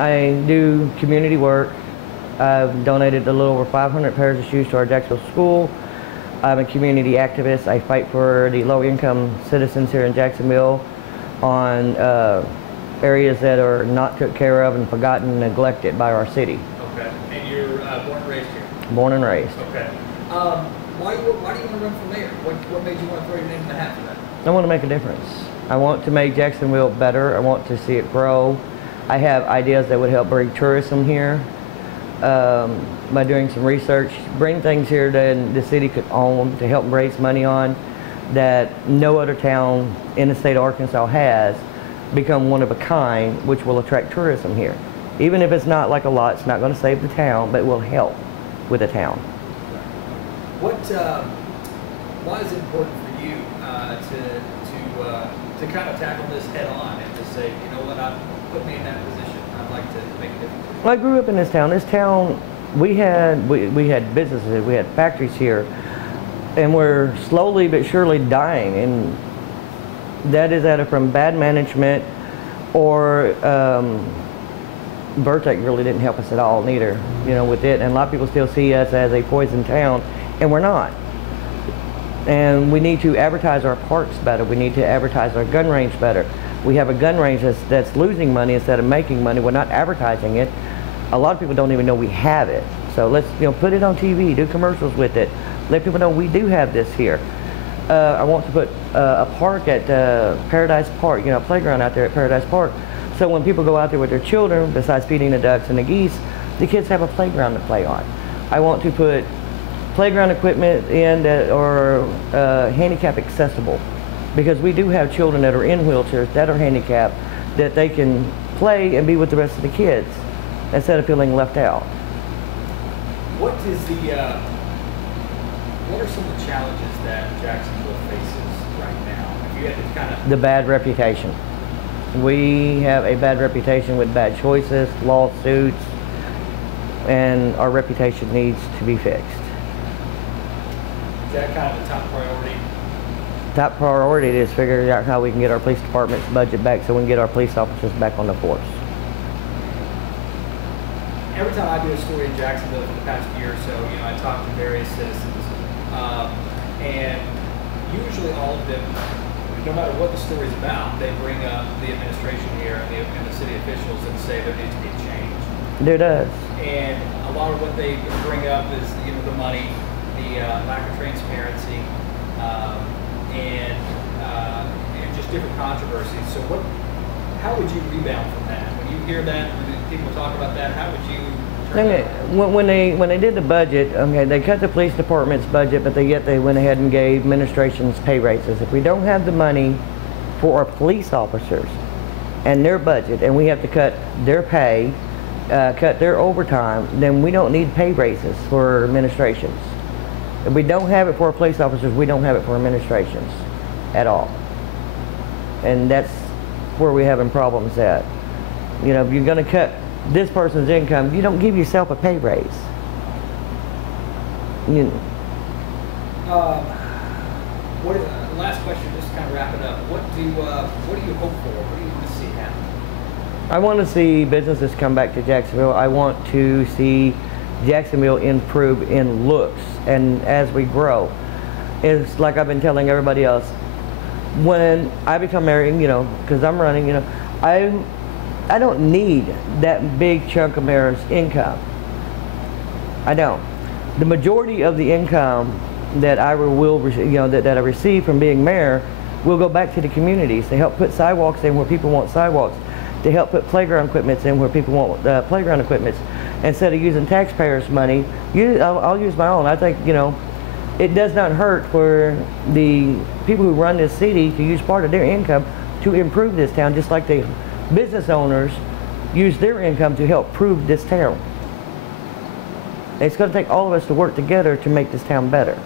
I do community work. I've donated a little over 500 pairs of shoes to our Jacksonville school. I'm a community activist. I fight for the low-income citizens here in Jacksonville on areas that are not took care of and forgotten and neglected by our city. Okay. And you're born and raised here? Born and raised. Okay. Why do you want to run for mayor? What made you want to throw your name in the hat for that? I want to make a difference. I want to make Jacksonville better. I want to see it grow. I have ideas that would help bring tourism here by doing some research, bring things here that the city could own to help raise money on that no other town in the state of Arkansas has, become one of a kind, which will attract tourism here. Even if it's not like a lot, it's not going to save the town, but it will help with the town. Why is it important for you to kind of tackle this head on and to say, you know what, put me in that position, I'd like to make a difference? Well, I grew up in this town. This town, we had businesses, we had factories here, and we're slowly but surely dying, and that is either from bad management or Vertec really didn't help us at all neither, you know, with it. And a lot of people still see us as a poison town, and we're not. And we need to advertise our parks better. We need to advertise our gun range better. We have a gun range that's losing money instead of making money. We're not advertising it. A lot of people don't even know we have it. So let's, you know, put it on TV, do commercials with it. Let people know we do have this here. I want to put a park at Paradise Park, you know, a playground out there at Paradise Park. So when people go out there with their children, besides feeding the ducks and the geese, the kids have a playground to play on. I want to put playground equipment in that are handicap accessible, because we do have children that are in wheelchairs that are handicapped, that they can play and be with the rest of the kids instead of feeling left out. What are some of the challenges that Jacksonville faces right now? If you had to kind of... The bad reputation. We have a bad reputation with bad choices, lawsuits, and our reputation needs to be fixed. Is that kind of the top priority? Top priority is figuring out how we can get our police department's budget back so we can get our police officers back on the force. Every time I do a story in Jacksonville for the past year or so, you know, I talk to various citizens, and usually all of them, no matter what the story's about, they bring up the administration here and the city officials and say there needs to be a change. There does. And a lot of what they bring up is, you know, the money, the lack of transparency, and just different controversies. So how would you rebound from that? When you hear that, when people talk about that, how would you turn that around? When they did the budget, okay, they cut the police department's budget, but yet they went ahead and gave administration's pay raises. If we don't have the money for our police officers and their budget, and we have to cut their pay, cut their overtime, then we don't need pay raises for administrations. If we don't have it for our police officers, we don't have it for administrations at all. And that's where we're having problems at. You know, if you're going to cut this person's income, you don't give yourself a pay raise. Last question, just to kind of wrap it up. What do you hope for? What do you want to see happen? I want to see businesses come back to Jacksonville. I want to see Jacksonville improve in looks, and as we grow. It's like I've been telling everybody else, when I become mayor, you know, because I'm running, you know, I don't need that big chunk of mayor's income. I don't. The majority of the income that I will, you know, that I receive from being mayor will go back to the communities to help put sidewalks in where people want sidewalks, to help put playground equipment in where people want playground equipment. Instead of using taxpayers' money, I'll use my own. I think, you know, it does not hurt for the people who run this city to use part of their income to improve this town, just like the business owners use their income to help improve this town. It's going to take all of us to work together to make this town better.